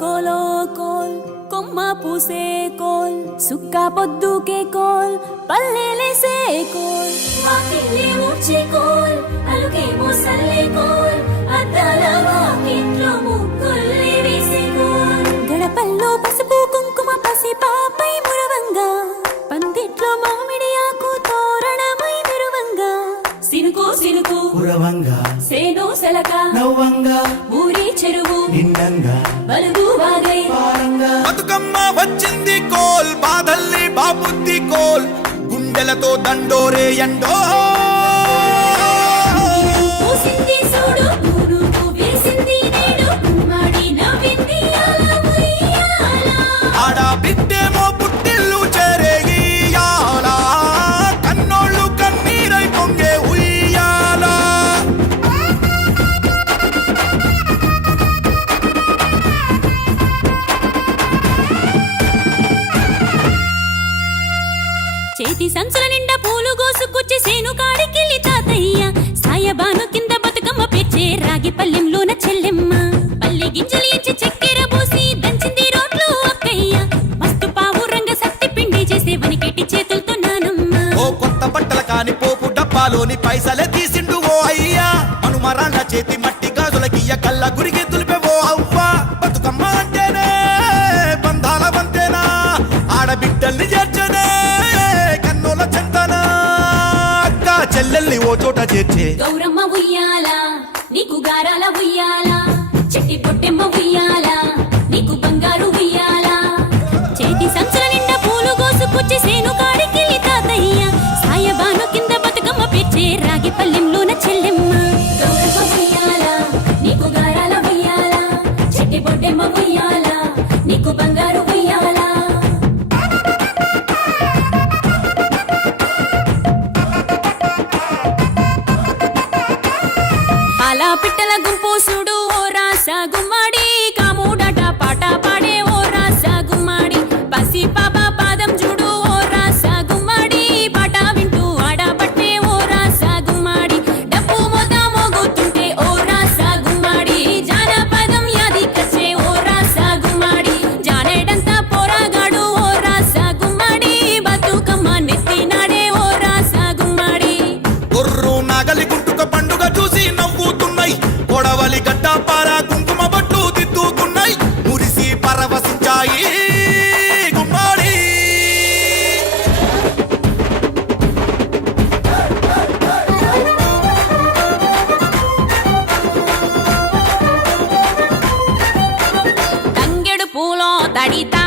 కోలో coal కొమ్మ పూసే coal సుక్క పొద్దుకే coal పల్లెలేసే coal వాకిలి ఊడ్చే కోల్ అలుకేమో సల్లే కోల్ అద్దాల వాకిట్లో ముగ్గుల్ని వేసే కోల్ గడపల్లో పసుపు కుంకుమ పసి పాపై మురవంగా పందిట్లో మామిడి ఆకు తోరణమై మెరువంగా సినుకు సినుకు కురవంగా సేను సెలక నవ్వంగా ఊరి చెరువు నిండంగా బలుగు వాగై పారంగా బతుకమ్మ వచ్చింది కోల్ బాధల్ని బాబుద్ది కోల్ గుండెలతో దండోరే ఎండో పూసింది చూడు పూనుకు వేసింది నేడు గుమ్మడి నవ్వింది అల ఉయ్యాల ఆడ బిడ్డేమో పుట్టిల్లు చేరేయాల కన్నోళ్ళు కన్నీరై పొంగే ఉయ్యాల చేతి సంచుల నిండా పూలు గోసుకొచ్చి సేను కాడికెళ్ళి తాతయ్య సాయబాను కింద బతుకమ్మ పెచ్చే రాగి పల్లెంలోన చెల్లెమ్మ పల్లె గింజలు ఎంచి చక్కెర పోసి దంచింది రోడ్లు అక్కయ్య మస్తు పావురంగ సత్తి పిండి చేసే వనికెట్టి చేతులతో నానమ్మ ఓ కొత్త బట్టల కాని పోపు డబ్బాలోని పైసలే తీసిండు ఓ అయ్యా మనుమరాళ్ళ చేతి మట్టి గాజులకియ్య కళ్ళ గురిగి తులిపే ఓ అవ్వ బతుకమ్మ అంటేనే బంధాల వంతేనా ఆడబిడ్డల్ని చేర్చనే కన్నుల చెంతనా అక్క చెల్లెల్ని ఓ చోట చేర్చే గౌరమ్మ ఉయ్యాల నీకు గారాల ఉయ్యాల చెట్టి పొట్టెమ్మ ఉయ్యాల నీకు బంగారు ఉయ్యాల చేతి సంచుల నిండా పూలు గోసుకొచ్చి సేను కాడికెళ్ళి తాతయ్య సాయబాను కింద బతుకమ్మ పెచ్చే రాగి పల్లెంలోన చెల్లెమ్మ గౌరమ్మ ఉయ్యాల నీకు గారాల ఉయ్యాల చెట్టి పొట్టెమ్మ ఉయ్యాల నీకు బంగారు ఉయ్యాల అలా పిట్టల గుంపు చూడు ఓ రాస గుమ్మడి కాముడట పాట పాడే ఓ రాస గుమ్మడి పసి పాప పాదం చూడు ఓ రాస గుమ్మడి పాట వింటూ ఆడబట్టే ఓ రాస గుమ్మడి డప్పు మోత మోగుతుంటే ఓ రాస గుమ్మడి జానపదం యాదికొచ్చే ఓ రాస గుమ్మడి జానేడంతా పోరాగాడు ఓ రాస గుమ్మడి బతుకమ్మ నెత్తినాడే ఓ రాస గుమ్మడి గొర్రు నాగలి గుంటుక పండుగ చూసి నవ్వుతున్నాయి కొడవలి గడ్డ పార కుంకుమ బట్టు దిద్దుతున్నాయి మురిసి పరవశించాయి గుమ్మాడి తంగెడు పూలో తడితా